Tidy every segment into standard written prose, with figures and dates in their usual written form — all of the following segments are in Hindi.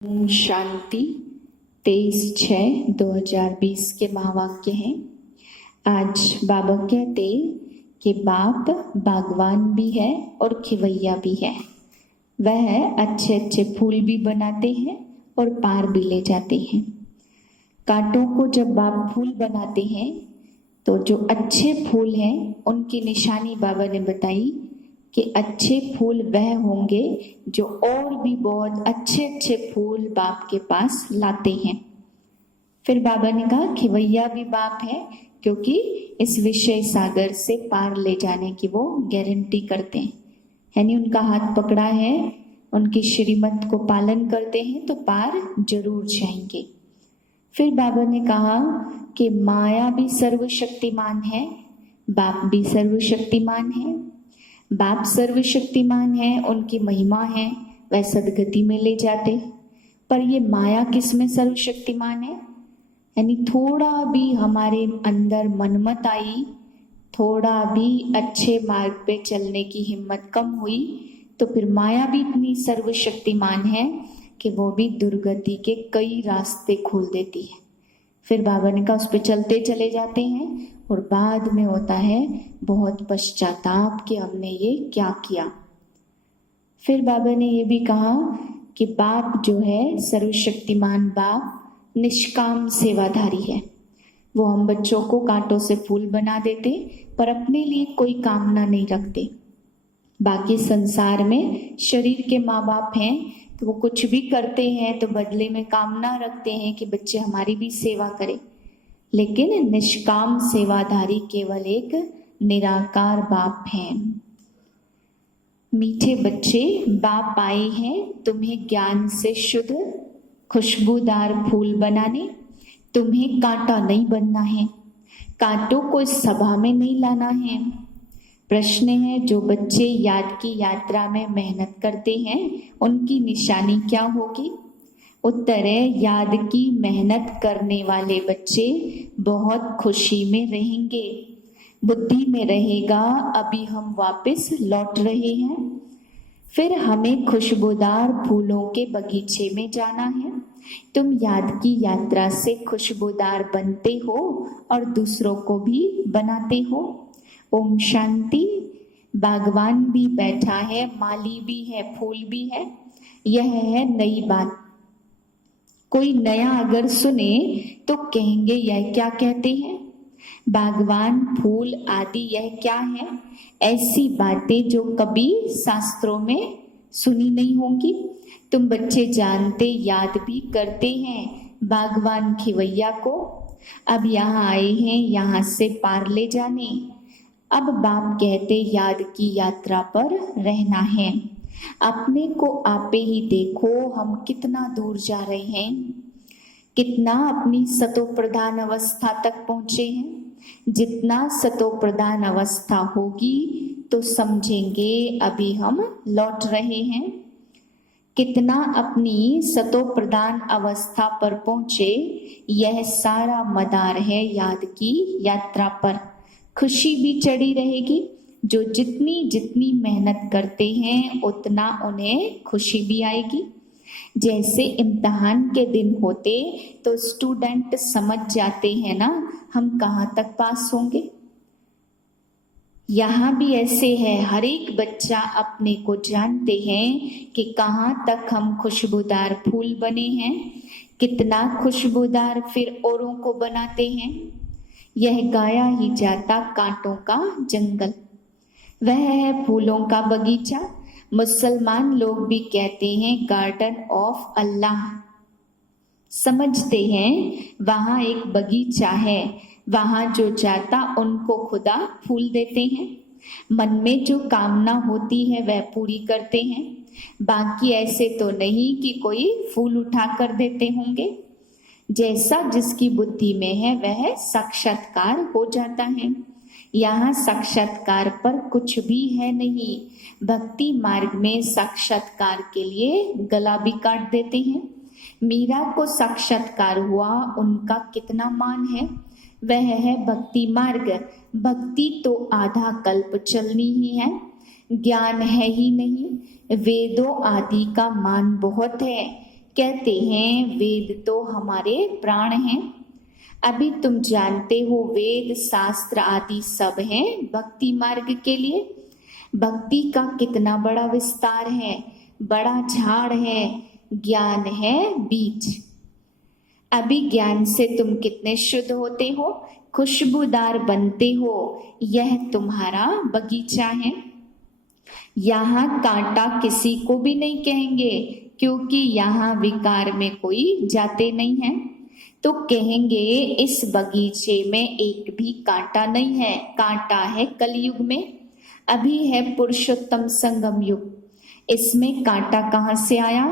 ओम शांति 23/6/2020 के महावाक्य हैं। आज बाबा कहते कि बाप बागवान भी है और खिवैया भी है। वह अच्छे अच्छे फूल भी बनाते हैं और पार भी ले जाते हैं। कांटों को जब बाप फूल बनाते हैं तो जो अच्छे फूल हैं उनकी निशानी बाबा ने बताई कि अच्छे फूल वह होंगे जो और भी बहुत अच्छे अच्छे फूल बाप के पास लाते हैं। फिर बाबा ने कहा खिवैया भी बाप है, क्योंकि इस विषय सागर से पार ले जाने की वो गारंटी करते हैं। यानी उनका हाथ पकड़ा है, उनकी श्रीमत को पालन करते हैं तो पार जरूर जाएंगे। फिर बाबा ने कहा कि माया भी सर्वशक्तिमान है, बाप भी सर्वशक्तिमान है। बाप सर्वशक्तिमान है, उनकी महिमा है, वह सदगति में ले जाते। पर ये माया किस में सर्वशक्तिमान है? यानी थोड़ा भी हमारे अंदर मनमत आई, थोड़ा भी अच्छे मार्ग पे चलने की हिम्मत कम हुई तो फिर माया भी इतनी सर्वशक्तिमान है कि वो भी दुर्गति के कई रास्ते खोल देती है। फिर बाबा ने कहा उस पर चलते चले जाते हैं और बाद में होता है बहुत पश्चाताप कि हमने ये क्या किया। फिर बाबा ने ये भी कहा कि बाप जो है सर्वशक्तिमान बाप निष्काम सेवाधारी है। वो हम बच्चों को कांटों से फूल बना देते पर अपने लिए कोई कामना नहीं रखते। बाकी संसार में शरीर के माँ बाप हैं तो वो कुछ भी करते हैं तो बदले में कामना रखते हैं कि बच्चे हमारी भी सेवा करें। लेकिन निष्काम सेवाधारी केवल एक निराकार बाप हैं। मीठे बच्चे, बाप आए हैं तुम्हें ज्ञान से शुद्ध खुशबूदार फूल बनाने। तुम्हें कांटा नहीं बनना है, कांटों को इस सभा में नहीं लाना है। प्रश्न है जो बच्चे याद की यात्रा में मेहनत करते हैं उनकी निशानी क्या होगी? उत्तर है याद की मेहनत करने वाले बच्चे बहुत खुशी में रहेंगे। बुद्धि में रहेगा अभी हम वापस लौट रहे हैं। फिर हमें खुशबूदार फूलों के बगीचे में जाना है। तुम याद की यात्रा से खुशबूदार बनते हो और दूसरों को भी बनाते हो। ओम शांति। बागवान भी बैठा है, माली भी है, फूल भी है। यह है नई बात। कोई नया अगर सुने तो कहेंगे यह क्या कहते हैं? बागवान, फूल आदि यह क्या है? ऐसी बातें जो कभी शास्त्रों में सुनी नहीं होंगी। तुम बच्चे जानते याद भी करते हैं बागवान खिवैया को। अब यहाँ आए हैं यहाँ से पार ले जाने। अब बाप कहते याद की यात्रा पर रहना है। अपने को आपे ही देखो, हम कितना दूर जा रहे हैं, कितना अपनी सतो प्रधान अवस्था तक पहुंचे हैं। जितना सतो प्रधान अवस्था होगी तो समझेंगे अभी हम लौट रहे हैं। कितना अपनी सतो प्रधान अवस्था पर पहुंचे, यह सारा मदार है याद की यात्रा पर। खुशी भी चढ़ी रहेगी। जो जितनी जितनी मेहनत करते हैं उतना उन्हें खुशी भी आएगी। जैसे इम्तिहान के दिन होते तो स्टूडेंट समझ जाते हैं ना हम कहाँ तक पास होंगे। यहाँ भी ऐसे है, हर एक बच्चा अपने को जानते हैं कि कहाँ तक हम खुशबूदार फूल बने हैं, कितना खुशबूदार फिर औरों को बनाते हैं। यह गाया ही जाता कांटों का जंगल, वह है फूलों का बगीचा। मुसलमान लोग भी कहते हैं गार्डन ऑफ अल्लाह। समझते हैं वहां एक बगीचा है, वहां जो जाता उनको खुदा फूल देते हैं। मन में जो कामना होती है वह पूरी करते हैं। बाकी ऐसे तो नहीं कि कोई फूल उठा कर देते होंगे। जैसा जिसकी बुद्धि में है वह साक्षात्कार हो जाता है। यहाँ साक्षात्कार पर कुछ भी है नहीं। भक्ति मार्ग में साक्षात्कार के लिए गला भी काट देते हैं। मीरा को साक्षात्कार हुआ, उनका कितना मान है। वह है भक्ति मार्ग। भक्ति तो आधा कल्प चलनी ही है, ज्ञान है ही नहीं। वेदों आदि का मान बहुत है कहते हैं वेद तो हमारे प्राण हैं। अभी तुम जानते हो वेद शास्त्र आदि सब हैं भक्ति मार्ग के लिए। भक्ति का कितना बड़ा विस्तार है, बड़ा झाड़ है, ज्ञान है बीज। अभी ज्ञान से तुम कितने शुद्ध होते हो, खुशबूदार बनते हो। यह तुम्हारा बगीचा है। यहाँ कांटा किसी को भी नहीं कहेंगे, क्योंकि यहाँ विकार में कोई जाते नहीं है। तो कहेंगे इस बगीचे में एक भी कांटा नहीं है। कांटा है कलयुग में, अभी है पुरुषोत्तम संगम युग। इसमें कांटा कहाँ से आया?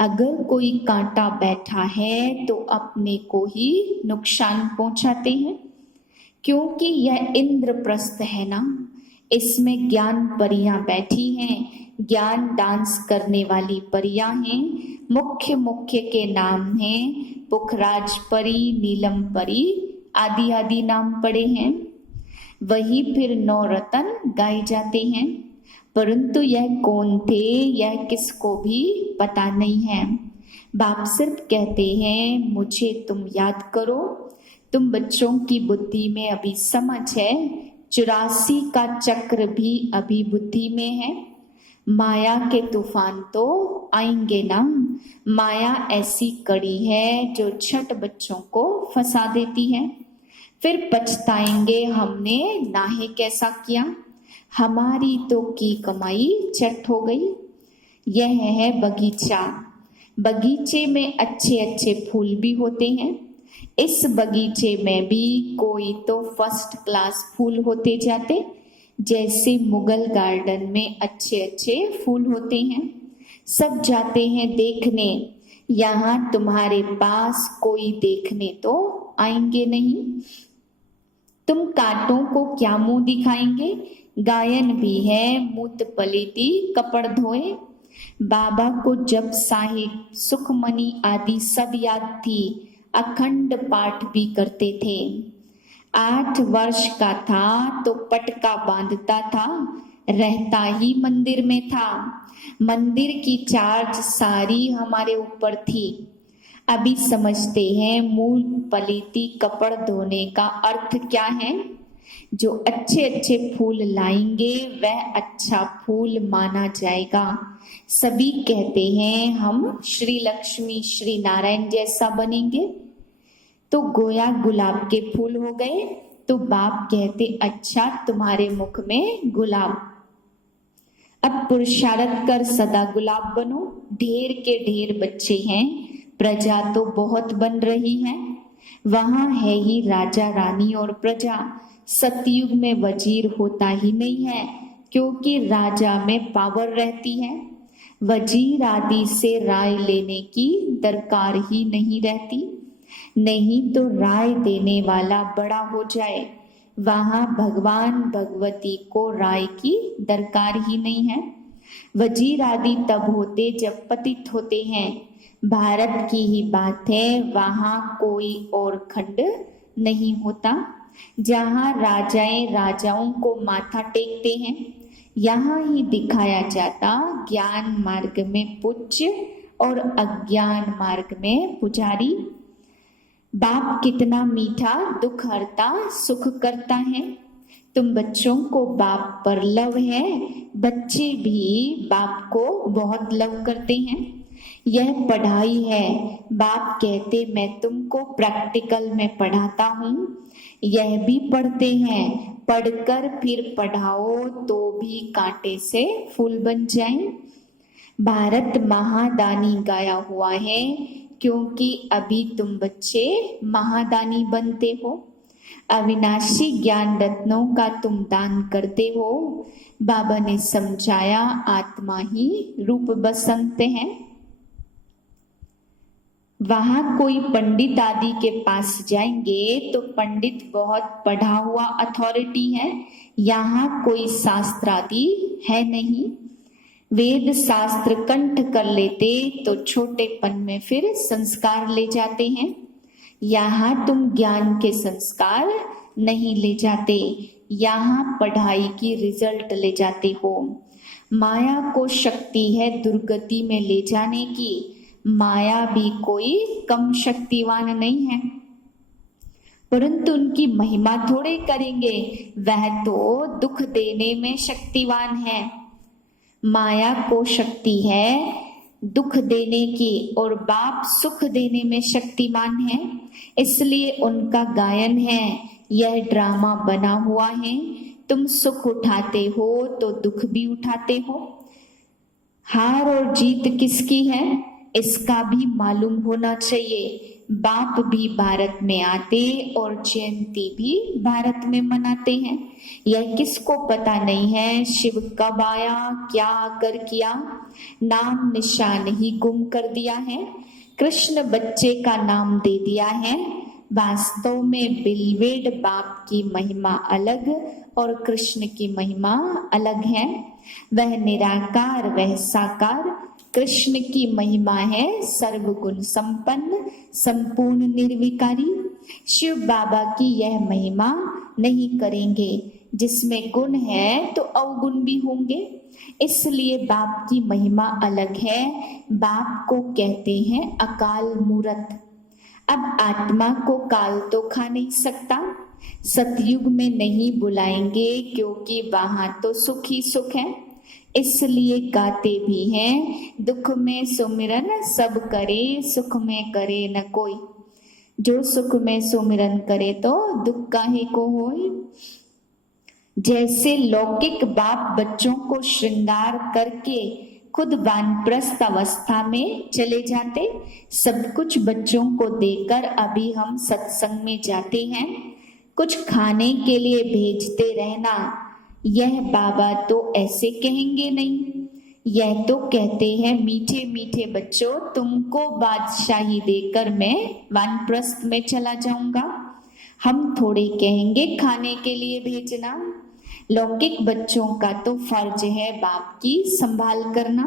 अगर कोई कांटा बैठा है तो अपने को ही नुकसान पहुंचाते हैं, क्योंकि यह इंद्रप्रस्थ है ना। इसमें ज्ञान परियां बैठी हैं, ज्ञान डांस करने वाली परियां हैं। मुख्य मुख्य के नाम हैं पुखराज परी, नीलम परी आदि आदि नाम पड़े हैं। वही फिर 9 रतन गाए जाते हैं, परंतु यह कौन थे यह किसको भी पता नहीं है। बाप सिर्फ कहते हैं मुझे तुम याद करो। तुम बच्चों की बुद्धि में अभी समझ है, 84 का चक्र भी अभी बुद्धि में है। माया के तूफान तो आएंगे ना। माया ऐसी कड़ी है जो छठ बच्चों को फंसा देती है। फिर पछताएंगे हमने नाहे कैसा किया, हमारी तो की कमाई चट हो गई। यह है बगीचा। बगीचे में अच्छे अच्छे फूल भी होते हैं। इस बगीचे में भी कोई तो फर्स्ट क्लास फूल होते जाते, जैसे मुगल गार्डन में अच्छे अच्छे फूल होते हैं। सब जाते हैं देखने। यहाँ तुम्हारे पास कोई देखने तो आएंगे नहीं। तुम कांटों को क्या मुंह दिखाएंगे? गायन भी है मूत पलेती कपड़ धोए। बाबा को जब साहिब सुखमणि आदि सब याद थी, अखंड पाठ भी करते थे। 8 वर्ष का था तो पटका बांधता था, रहता ही मंदिर में था। मंदिर की चार्ज सारी हमारे ऊपर थी। अभी समझते हैं मूल पलीती कपड़ धोने का अर्थ क्या है। जो अच्छे अच्छे फूल लाएंगे वह अच्छा फूल माना जाएगा। सभी कहते हैं हम श्री लक्ष्मी श्री नारायण जैसा बनेंगे, तो गोया गुलाब के फूल हो गए। तो बाप कहते अच्छा तुम्हारे मुख में गुलाब, अब पुरुषार्थ कर सदा गुलाब बनो। ढेर के ढेर बच्चे हैं, प्रजा तो बहुत बन रही है। वहां है ही राजा रानी और प्रजा। सतयुग में वजीर होता ही नहीं है, क्योंकि राजा में पावर रहती है। वजीर आदि से राय लेने की दरकार ही नहीं रहती। नहीं तो राय देने वाला बड़ा हो जाए। वहां भगवान भगवती को राय की दरकार ही नहीं है। वजीर आदि तब होते जब पतित होते हैं। भारत की ही बात है, वहां कोई और खंड नहीं होता जहां राजाएं राजाओं को माथा टेकते हैं। यहाँ ही दिखाया जाता ज्ञान मार्ग में पूज्य और अज्ञान मार्ग में पुजारी। बाप कितना मीठा दुख हरता सुख करता है। तुम बच्चों को बाप पर लव है, बच्चे भी बाप को बहुत लव करते हैं। यह पढ़ाई है। बाप कहते मैं तुमको प्रैक्टिकल में पढ़ाता हूँ। यह भी पढ़ते हैं, पढ़कर फिर पढ़ाओ तो भी कांटे से फूल बन जाएं। भारत महादानी गाया हुआ है, क्योंकि अभी तुम बच्चे महादानी बनते हो। अविनाशी ज्ञान रत्नों का तुम दान करते हो। बाबा ने समझाया आत्मा ही रूप बसंत है। वहां कोई पंडित आदि के पास जाएंगे तो पंडित बहुत पढ़ा हुआ अथॉरिटी है। यहाँ कोई शास्त्र आदि है नहीं। वेद शास्त्र कंठ कर लेते तो छोटेपन में फिर संस्कार ले जाते हैं। यहाँ तुम ज्ञान के संस्कार नहीं ले जाते, यहाँ पढ़ाई की रिजल्ट ले जाते हो। माया को शक्ति है दुर्गति में ले जाने की। माया भी कोई कम शक्तिवान नहीं है, परंतु उनकी महिमा थोड़े करेंगे, वह तो दुख देने में शक्तिवान है। माया को शक्ति है दुख देने की और बाप सुख देने में शक्तिमान है, इसलिए उनका गायन है, यह ड्रामा बना हुआ है, तुम सुख उठाते हो तो दुख भी उठाते हो। हार और जीत किसकी है इसका भी मालूम होना चाहिए। बाप भी भारत में आते और जयंती भी भारत में मनाते हैं, यह किसको पता नहीं है शिव कब आया, क्या आकर किया, नाम निशान ही गुम कर दिया है। कृष्ण बच्चे का नाम दे दिया है, वास्तव में बिलवेड बाप की महिमा अलग और कृष्ण की महिमा अलग है। वह निराकार वह साकार, कृष्ण की महिमा है सर्वगुण संपन्न संपूर्ण निर्विकारी। शिव बाबा की यह महिमा नहीं करेंगे, जिसमें गुण है तो अवगुण भी होंगे, इसलिए बाप की महिमा अलग है। बाप को कहते हैं अकाल मूरत। अब आत्मा को काल तो खा नहीं सकता, सतयुग में नहीं बुलाएंगे क्योंकि वहां तो सुख ही सुख है, इसलिए गाते भी हैं दुख में सुमिरन सब करे, सुख में करे न कोई। जो सुख में सुमिरन करे तो दुख काहे को होए। जैसे लौकिक बाप बच्चों को श्रृंगार करके खुद वानप्रस्थ अवस्था में चले जाते, सब कुछ बच्चों को देकर अभी हम सत्संग में जाते हैं, कुछ खाने के लिए भेजते रहना, यह बाबा तो ऐसे कहेंगे नहीं। यह तो कहते हैं मीठे मीठे बच्चों, तुमको बादशाही देकर मैं वानप्रस्थ में चला जाऊंगा। हम थोड़े कहेंगे खाने के लिए भेजना। लौकिक बच्चों का तो फर्ज है बाप की संभाल करना,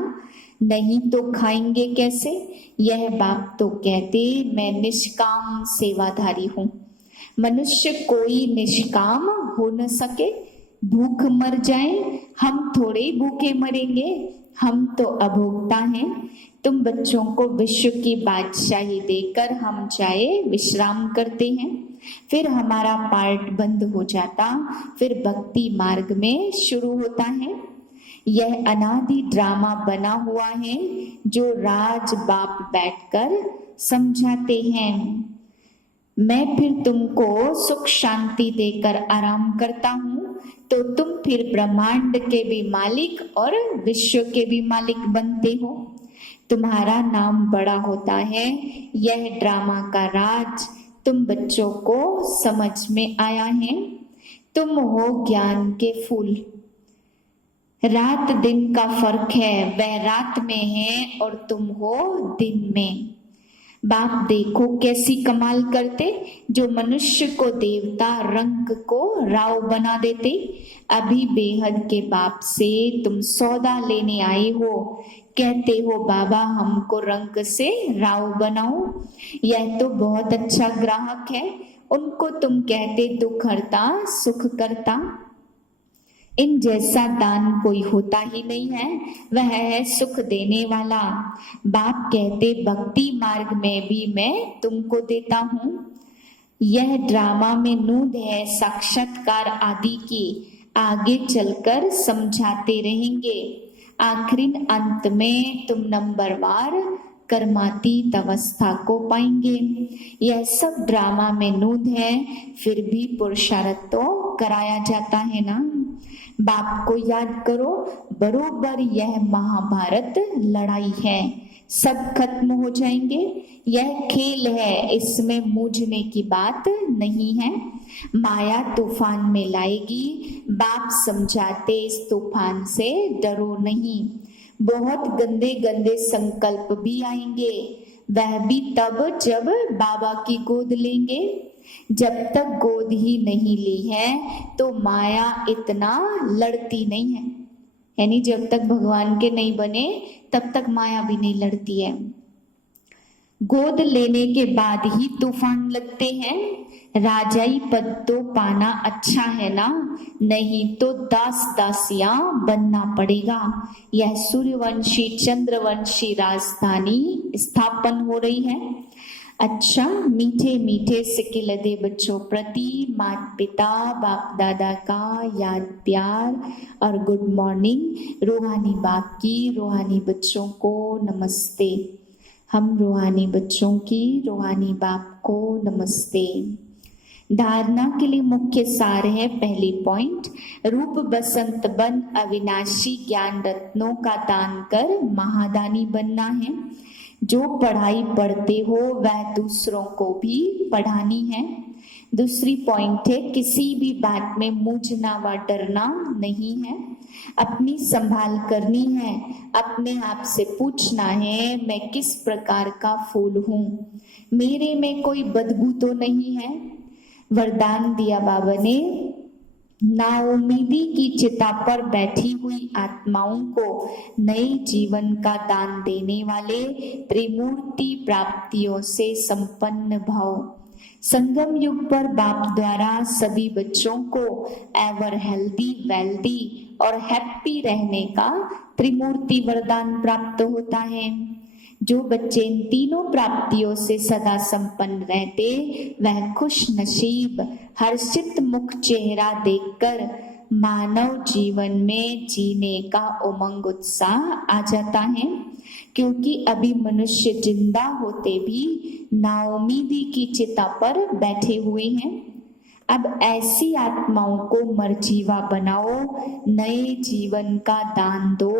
नहीं तो खाएंगे कैसे। यह बाप तो कहते मैं निष्काम सेवाधारी हूँ। मनुष्य कोई निष्काम हो न सके, भूख मर जाए, हम थोड़े भूखे मरेंगे, हम तो अभोक्ता हैं। तुम बच्चों को विश्व की बादशाही देकर हम जाए विश्राम करते हैं, फिर हमारा पार्ट बंद हो जाता, फिर भक्ति मार्ग में शुरू होता है। यह अनादि ड्रामा बना हुआ है जो राज बाप बैठकर समझाते हैं। मैं फिर तुमको सुख शांति देकर आराम करता हूँ, तो तुम फिर ब्रह्मांड के भी मालिक और विश्व के भी मालिक बनते हो। तुम्हारा नाम बड़ा होता है। यह ड्रामा का राज तुम बच्चों को समझ में आया है। तुम हो ज्ञान के फूल। रात दिन का फर्क है, वह रात में है और तुम हो दिन में। बाप देखो कैसी कमाल करते, जो मनुष्य को देवता रंग को राव बना देते। अभी बेहद के बाप से तुम सौदा लेने आए हो, कहते हो बाबा हमको रंग से राव बनाओ। यह तो बहुत अच्छा ग्राहक है, उनको तुम कहते दुख हरता सुख करता। इन जैसा दान कोई होता ही नहीं है, वह है सुख देने वाला। बाप कहते भक्ति मार्ग में भी मैं तुमको देता हूँ। यह ड्रामा में नूंद है साक्षात्कार आदि की, आगे चलकर समझाते रहेंगे। आखिरी अंत में तुम नंबरवार कर्मातीत अवस्था को पाएंगे। यह सब ड्रामा में नूंद है, फिर भी पुरुषार्थ तो कराया जाता है ना। बाप को याद करो, बरोबर यह महाभारत लड़ाई है, सब खत्म हो जाएंगे। यह खेल है, इसमें मूझने की बात नहीं है। माया तूफान में लाएगी, बाप समझाते इस तूफान से डरो नहीं। बहुत गंदे गंदे संकल्प भी आएंगे, वह भी तब जब बाबा की गोद लेंगे। जब तक गोद ही नहीं ली है तो माया इतना लड़ती नहीं है, यानी जब तक भगवान के नहीं बने तब तक माया भी नहीं लड़ती है। गोद लेने के बाद ही तूफान लगते हैं। राजाई पद तो पाना अच्छा है ना, नहीं तो दास दासियां बनना पड़ेगा। यह सूर्यवंशी चंद्रवंशी राजधानी स्थापन हो रही है। अच्छा, मीठे मीठे सिक्के लदे बच्चों प्रति माता पिता बाप दादा का याद प्यार और गुड मॉर्निंग। रूहानी बाप की रूहानी बच्चों को नमस्ते। हम रूहानी बच्चों की रूहानी बाप को नमस्ते। धारणा के लिए मुख्य सार है, पहली पॉइंट, रूप बसंत बन अविनाशी ज्ञान रत्नों का दान कर महादानी बनना है। जो पढ़ाई पढ़ते हो वह दूसरों को भी पढ़ानी है। दूसरी पॉइंट है, किसी भी बात में मूझना व डरना नहीं है, अपनी संभाल करनी है। अपने आप से पूछना है, मैं किस प्रकार का फूल हूँ, मेरे में कोई बदबू तो नहीं है। वरदान दिया बाबा ने, नाउमीदी की चिता पर बैठी हुई आत्माओं को नए जीवन का दान देने वाले त्रिमूर्ति प्राप्तियों से संपन्न भाव। संगम युग पर बाप द्वारा सभी बच्चों को एवर हेल्दी वेल्दी और हैप्पी रहने का त्रिमूर्ति वरदान प्राप्त होता है। जो बच्चे इन तीनों प्राप्तियों से सदा संपन्न रहते वह खुश नसीब हर्षित मुख चेहरा देखकर मानव जीवन में जीने का उमंग उत्साह आ जाता है। क्योंकि अभी मनुष्य जिंदा होते भी नाउमीदी की चिता पर बैठे हुए हैं। अब ऐसी आत्माओं को मर्जीवा बनाओ, नए जीवन का दान दो।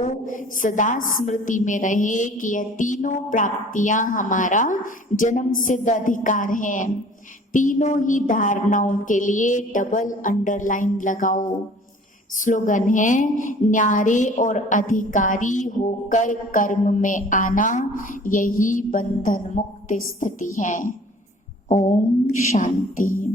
सदा स्मृति में रहे कि यह तीनों प्राप्तियां हमारा जन्म सिद्ध अधिकार है। तीनों ही धारणाओं के लिए डबल अंडरलाइन लगाओ। स्लोगन है, न्यारे और अधिकारी होकर कर्म में आना, यही बंधन मुक्त स्थिति है। ओम शांति।